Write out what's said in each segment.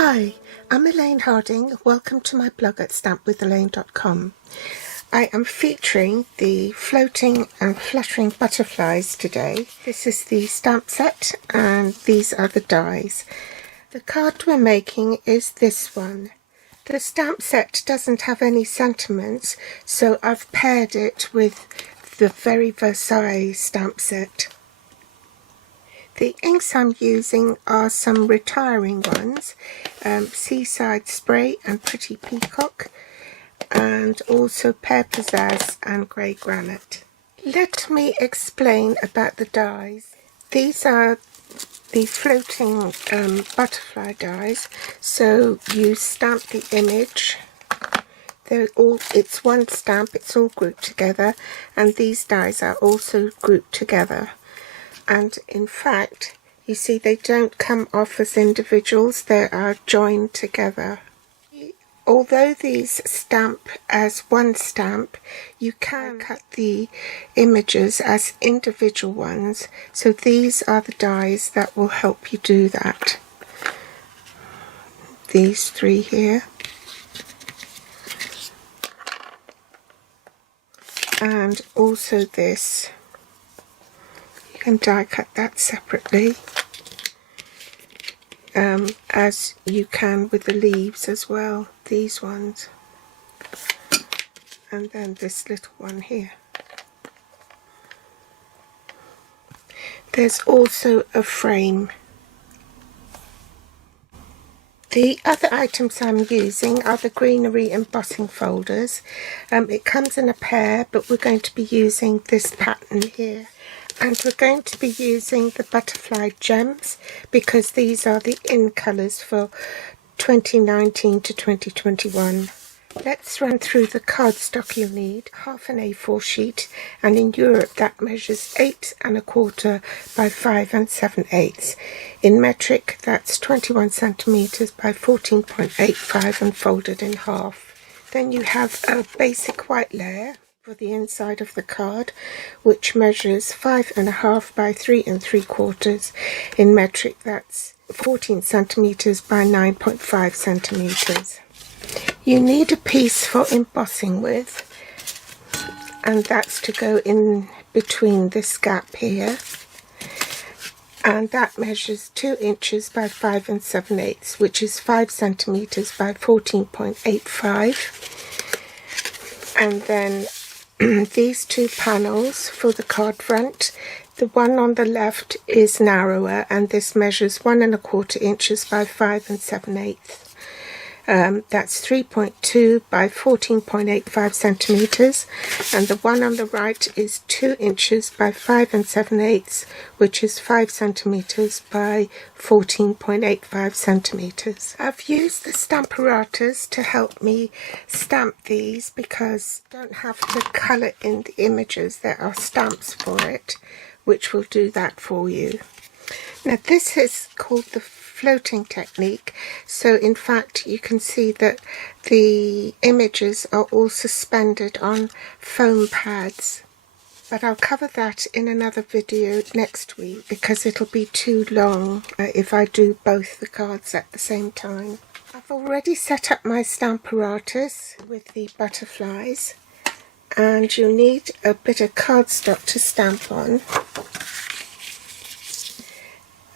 Hi, I'm Elaine Harding. Welcome to my blog at stampwithelaine.com. I am featuring the floating and fluttering butterflies today. This is the stamp set and these are the dies. The card we're making is this one. The stamp set doesn't have any sentiments, so I've paired it with the Very Versailles stamp set. The inks I'm using are some retiring ones, Seaside Spray and Pretty Peacock, and also Pear Pizzazz and Grey Granite. Let me explain about the dies. These are the floating butterfly dies, so you stamp the image. It's one stamp, it's all grouped together, and these dies are also grouped together. And in fact, you see they don't come off as individuals, they are joined together. Although these stamp as one stamp, you can cut the images as individual ones, so these are the dies that will help you do that. These three here. And also this. You can die cut that separately, as you can with the leaves as well, these ones, and then this little one here. There's also a frame. The other items I'm using are the greenery embossing folders. It comes in a pair, but we're going to be using this pattern here. And we're going to be using the butterfly gems because these are the in colours for 2019 to 2021. Let's run through the cardstock you'll need. Half an A4 sheet, and in Europe that measures 8 1/4 by 5 7/8. In metric that's 21 centimetres by 14.85 and folded in half. Then you have a basic white layer for the inside of the card, which measures 5 1/2 by 3 3/4. In metric that's 14 centimetres by 9.5 centimetres. You need a piece for embossing with, and that's to go in between this gap here, and that measures 2 inches by 5 7/8, which is 5 centimetres by 14.85. And then these two panels for the card front. The one on the left is narrower, and this measures 1 1/4 inches by 5 7/8. That's 3.2 by 14.85 centimetres, and the one on the right is 2 inches by 5 7/8, which is 5 centimetres by 14.85 centimetres. I've used the Stamparatus to help me stamp these because I don't have to colour in the images. There are stamps for it, which will do that for you. Now this is called the Floating Technique, so in fact you can see that the images are all suspended on foam pads, but I'll cover that in another video next week because it'll be too long if I do both the cards at the same time. I've already set up my Stamparatus with the butterflies, and you'll need a bit of cardstock to stamp on.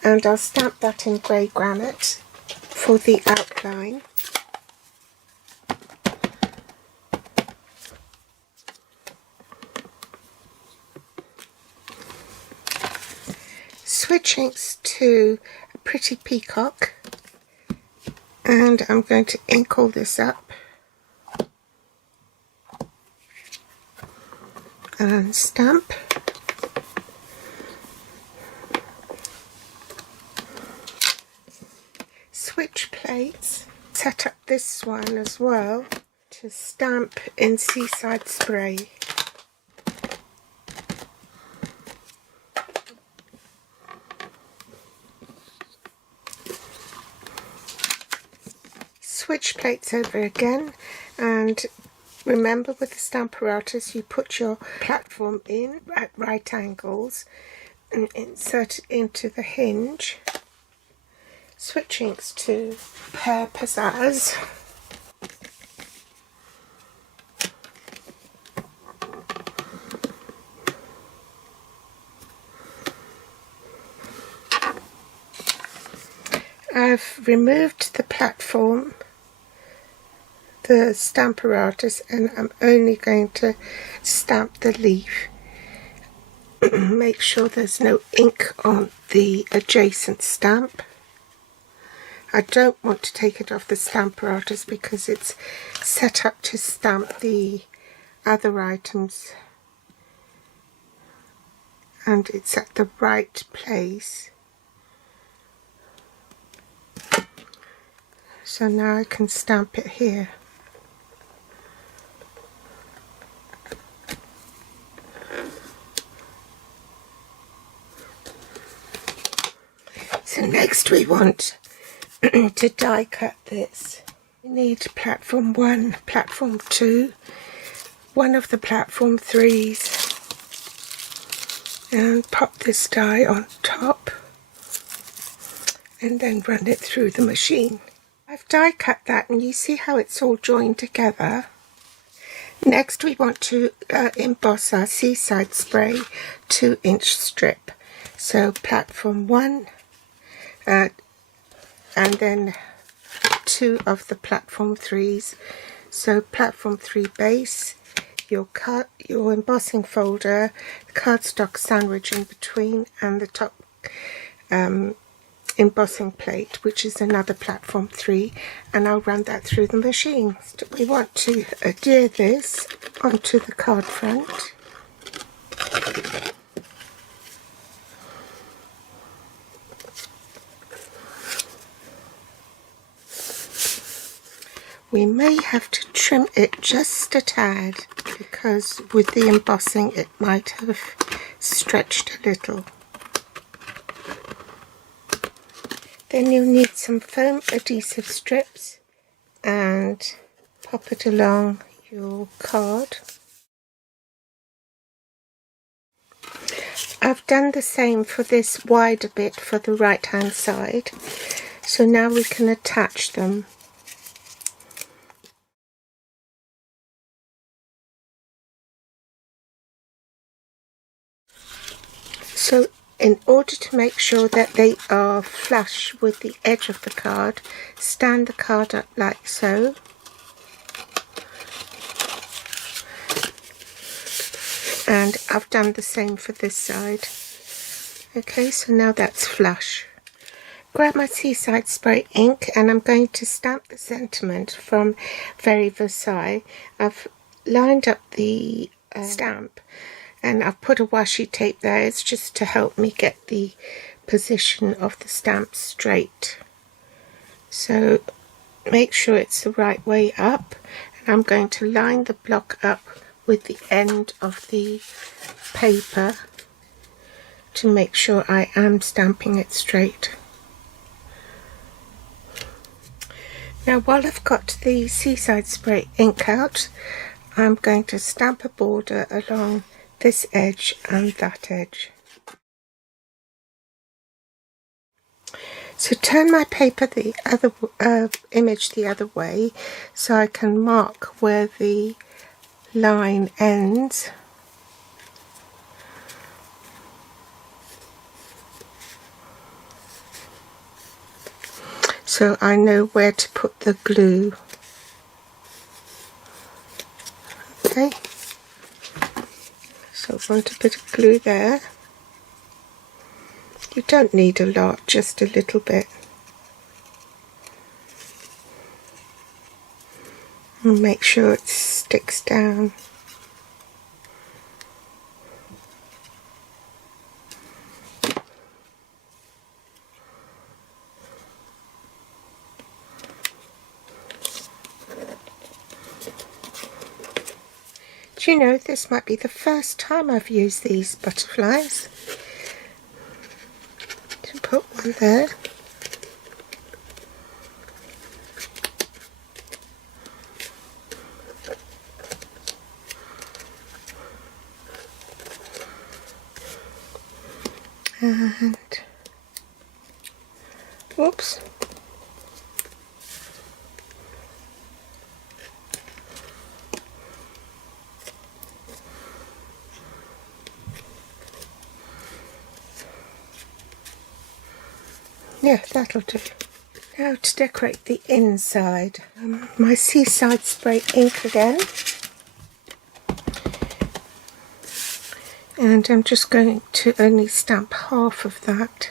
And I'll stamp that in Grey Granite for the outline. Switch inks to Pretty Peacock, and I'm going to ink all this up and stamp. Switch plates, set up this one as well to stamp in Seaside Spray. Switch plates over again, and remember with the Stamparatus you put your platform in at right angles and insert it into the hinge, Switching to Pear Pizzazz. I've removed the platform, the stamp apparatus, and I'm only going to stamp the leaf. Make sure there's no ink on the adjacent stamp. I don't want to take it off the stamp apparatus because it's set up to stamp the other items and it's at the right place. So now I can stamp it here. So next we want to die cut this. We need platform 1, platform 2, one of the platform 3s, and pop this die on top and then run it through the machine. I've die cut that and you see how it's all joined together. Next we want to emboss our seaside spray 2-inch strip. So platform 1 and then 2 of the platform 3s. So platform 3 base, your embossing folder, the cardstock sandwich in between, and the top embossing plate, which is another platform 3, and I'll run that through the machine. So we want to adhere this onto the card front. We may have to trim it just a tad because with the embossing it might have stretched a little. Then you'll need some foam adhesive strips and pop it along your card. I've done the same for this wider bit for the right hand side, so now we can attach them. So in order to make sure that they are flush with the edge of the card, stand the card up like so. And I've done the same for this side. Okay, so now that's flush. Grab my Seaside Spray ink and I'm going to stamp the sentiment from Very Versailles. I've lined up the stamp and I've put a washi tape there. It's just to help me get the position of the stamp straight. So make sure it's the right way up, and I'm going to line the block up with the end of the paper to make sure I am stamping it straight. Now while I've got the Seaside Spray ink out, I'm going to stamp a border along this edge and that edge. So turn my paper the other image the other way so I can mark where the line ends. So I know where to put the glue. Okay, so I want a bit of glue there. You don't need a lot, just a little bit. And make sure it sticks down. Do you know, this might be the first time I've used these butterflies. To put one there. And Whoops. Yeah, that'll do. Now to decorate the inside. My Seaside Spray ink again. And I'm just going to only stamp half of that.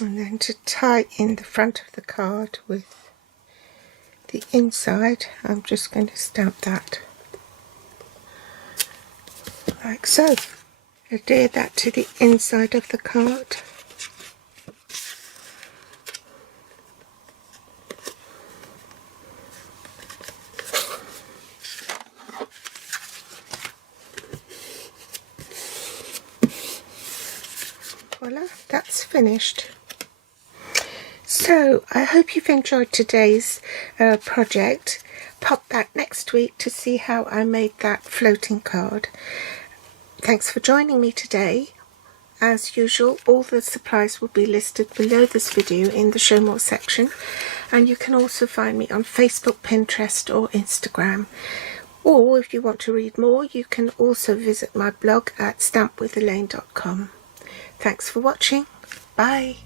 And then to tie in the front of the card with the inside, I'm just going to stamp that like so. Adhere that to the inside of the card. Voila, that's finished. So I hope you've enjoyed today's project. Pop back next week to see how I made that floating card. Thanks for joining me today. As usual, all the supplies will be listed below this video in the Show More section, and you can also find me on Facebook, Pinterest or Instagram. Or if you want to read more, you can also visit my blog at stampwithelaine.com. Thanks for watching. Bye.